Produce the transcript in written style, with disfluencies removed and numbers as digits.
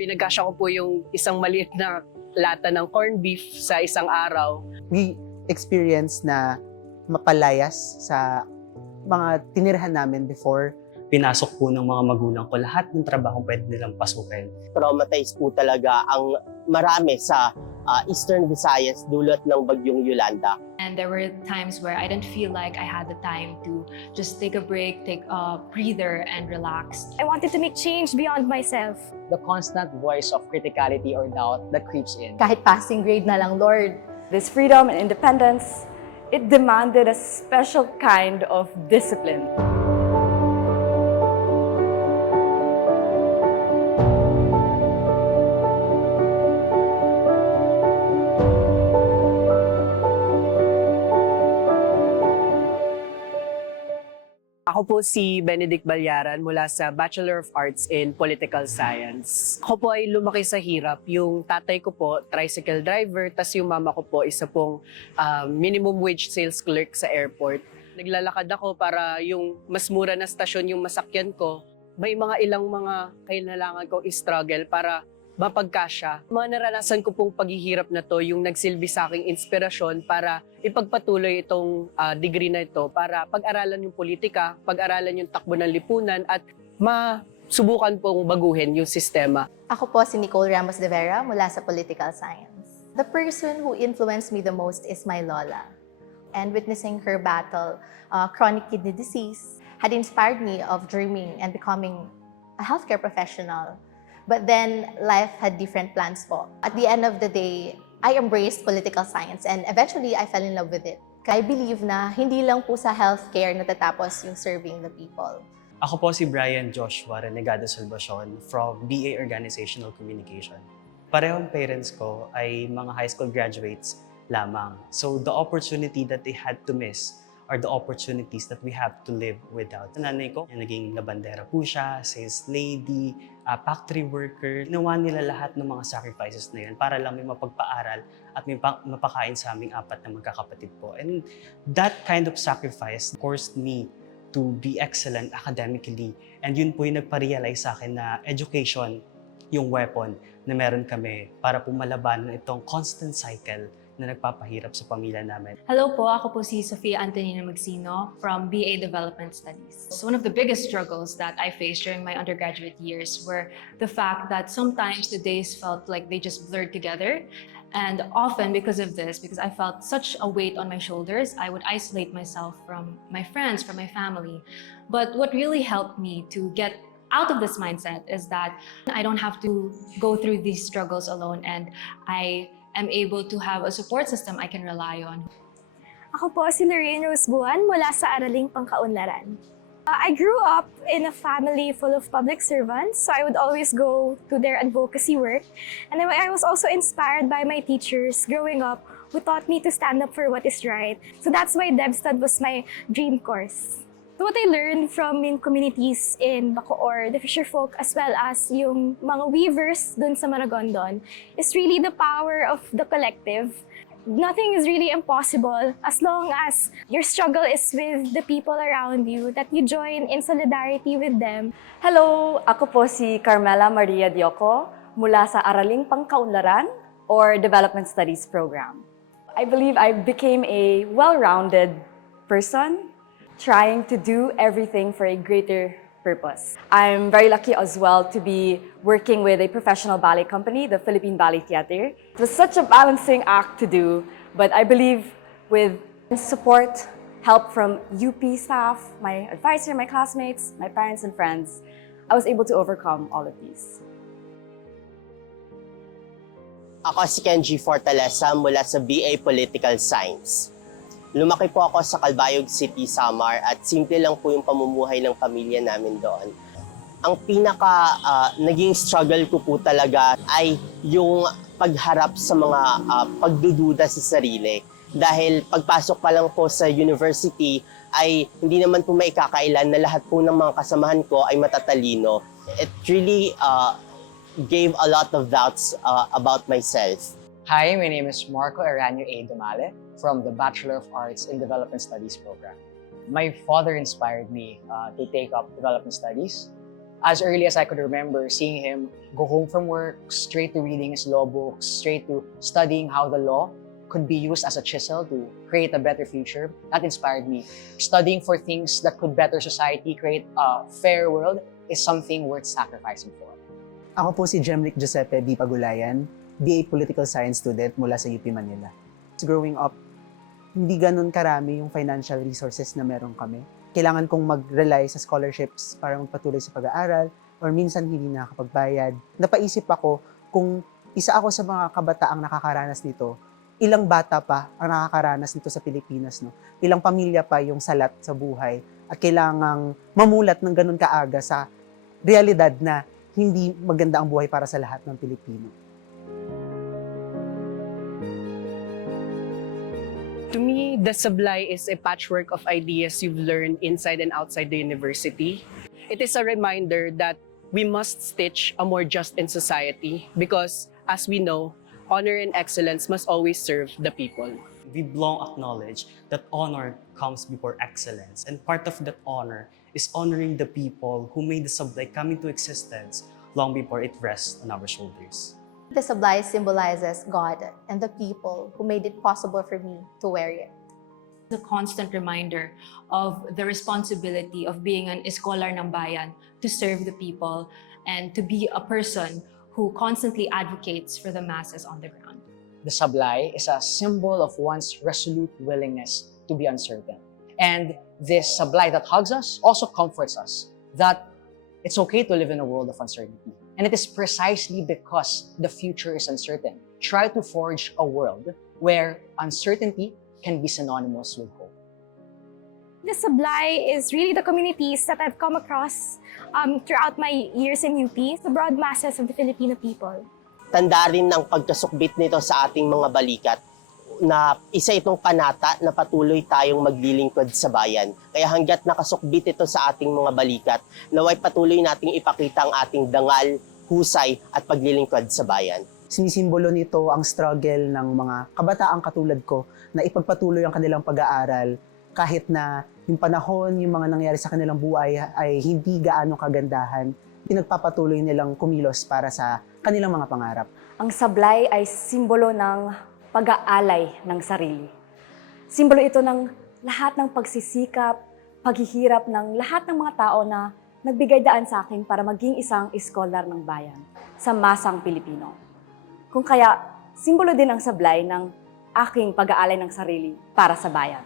Pinagkasya ko po yung isang maliit na lata ng corned beef sa isang araw. We experience na mapalayas sa mga tinirahan namin before. Pinasok po ng mga magulang ko lahat ng trabaho pwede nilang pasukin. Traumatized po talaga ang marami sa Eastern Visayas dulot ng bagyong Yolanda. And there were times where I didn't feel like I had the time to just take a break, take a breather, and relax. I wanted to make change beyond myself. The constant voice of criticality or doubt that creeps in. Kahit passing grade na lang, Lord. This freedom and independence, it demanded a special kind of discipline. Ako po si Benedict Balyaran mula sa Bachelor of Arts in Political Science. Ako po ay lumaki sa hirap. Yung tatay ko po, tricycle driver, tas yung mama ko po, isa pong minimum wage sales clerk sa airport. Naglalakad ako para yung mas mura na stasyon yung masakyan ko. May mga ilang mga kailangan ko i-struggle para mapagkasya. Mga naranasan ko pong paghihirap na to, yung nagsilbi sa aking inspirasyon para ipagpatuloy itong degree na ito para pag-aralan yung politika, pag-aralan yung takbo ng lipunan at masubukan pong baguhin yung sistema. Ako po si Nicole Ramos de Vera mula sa Political Science. The person who influenced me the most is my lola. And witnessing her battle chronic kidney disease had inspired me of dreaming and becoming a healthcare professional. But then life had different plans po. At the end of the day, I embraced political science and eventually I fell in love with it. I believe na hindi lang po sa healthcare natatapos yung serving the people. Ako po si Brian Joshua Renegado Salvacion from BA Organizational Communication. Parehong parents ko ay mga high school graduates lamang. So the opportunity that they had to miss are the opportunities that we have to live without. Nanay ko, naging labandera po siya, sales lady, factory worker. Ginawa nila lahat ng mga sacrifices na yun para lang may mapagpaaral at may mapakain sa aming apat na magkakapatid po. And that kind of sacrifice forced me to be excellent academically. And yun po yung nagpa-realize sa akin na education yung weapon na meron kami para po malabanan itong constant cycle na nagpapahirap sa pamilya namin. Hello po, ako po si Sofia Antonina Magsino from BA Development Studies. So one of the biggest struggles that I faced during my undergraduate years were the fact that sometimes the days felt like they just blurred together. And often because of this, because I felt such a weight on my shoulders, I would isolate myself from my friends, from my family. But what really helped me to get out of this mindset is that I don't have to go through these struggles alone, and I am able to have a support system I can rely on. Ako po si Lorraine Rose Buwan mula sa Araling Pangkaunlaran. I grew up in a family full of public servants, so I would always go to their advocacy work. And then I was also inspired by my teachers growing up who taught me to stand up for what is right. So that's why DevStud was my dream course. What I learned from yung communities in Bacoor, the fisher folk, as well as yung mga weavers dun sa Maragondon, is really the power of the collective. Nothing is really impossible as long as your struggle is with the people around you, that you join in solidarity with them. Hello, ako po si Carmela Maria Dioco mula sa Araling Pangkaunlaran or Development Studies Program. I believe I became a well-rounded person, trying to do everything for a greater purpose. I'm very lucky as well to be working with a professional ballet company, the Philippine Ballet Theatre. It was such a balancing act to do, but I believe with support, help from UP staff, my advisor, my classmates, my parents and friends, I was able to overcome all of these. Ako si Kenji Fortaleza mula sa BA Political Science. Lumaki po ako sa Calbayog City, Samar at simple lang po yung pamumuhay ng pamilya namin doon. Ang pinaka naging struggle ko po talaga ay yung pagharap sa mga pagdududa sa sarili. Dahil pagpasok pa lang po sa university ay hindi naman po maikakailan na lahat po ng mga kasamahan ko ay matatalino. It really gave a lot of doubts about myself. Hi, my name is Marco Aranio A. Dumale from the Bachelor of Arts in Development Studies program. My father inspired me to take up development studies As early as I could remember, seeing him go home from work, straight to reading his law books, straight to studying how the law could be used as a chisel to create a better future, that inspired me. Studying for things that could better society, create a fair world, is something worth sacrificing for. Ako po si Jemrick Giuseppe B. Pagulayan, BA Political Science student mula sa UP Manila. Growing up, hindi ganun karami yung financial resources na meron kami. Kailangan kong mag-rely sa scholarships para magpatuloy sa pag-aaral or minsan hindi nakakapagbayad. Napaisip ako kung isa ako sa mga kabataang nakakaranas nito, ilang bata pa ang nakakaranas nito sa Pilipinas, no? Ilang pamilya pa yung salat sa buhay at kailangang mamulat ng ganun kaaga sa realidad na hindi maganda ang buhay para sa lahat ng Pilipino. To me, the Sablay is a patchwork of ideas you've learned inside and outside the university. It is a reminder that we must stitch a more just in society because, as we know, honor and excellence must always serve the people. We've long acknowledged that honor comes before excellence, and part of that honor is honoring the people who made the Sablay come into existence long before it rests on our shoulders. The Sablay symbolizes God and the people who made it possible for me to wear it. The constant reminder of the responsibility of being an Eskolar ng Bayan to serve the people and to be a person who constantly advocates for the masses on the ground. The Sablay is a symbol of one's resolute willingness to be uncertain. And this Sablay that hugs us also comforts us that it's okay to live in a world of uncertainty. And it is precisely because the future is uncertain. Try to forge a world where uncertainty can be synonymous with hope. The Sablay is really the communities that I've come across throughout my years in UP, the broad masses of the Filipino people. Tanda rin ng pagkasukbit nito sa ating mga balikat na isa itong panata na patuloy tayong maglilingkod sa bayan. Kaya hanggat nakasukbit ito sa ating mga balikat, naway patuloy nating ipakita ang ating dangal, husay at paglilingkod sa bayan. Sinisimbolo nito ang struggle ng mga kabataang katulad ko na ipagpatuloy ang kanilang pag-aaral kahit na yung panahon, yung mga nangyari sa kanilang buhay ay hindi gaano kagandahan. Pinagpapatuloy nilang kumilos para sa kanilang mga pangarap. Ang sablay ay simbolo ng pag-aalay ng sarili. Simbolo ito ng lahat ng pagsisikap, paghihirap ng lahat ng mga tao na nagbigay daan sa akin para maging isang iskolar ng bayan sa masang Pilipino. Kung kaya, simbolo din ang sablay ng aking pag-aalay ng sarili para sa bayan.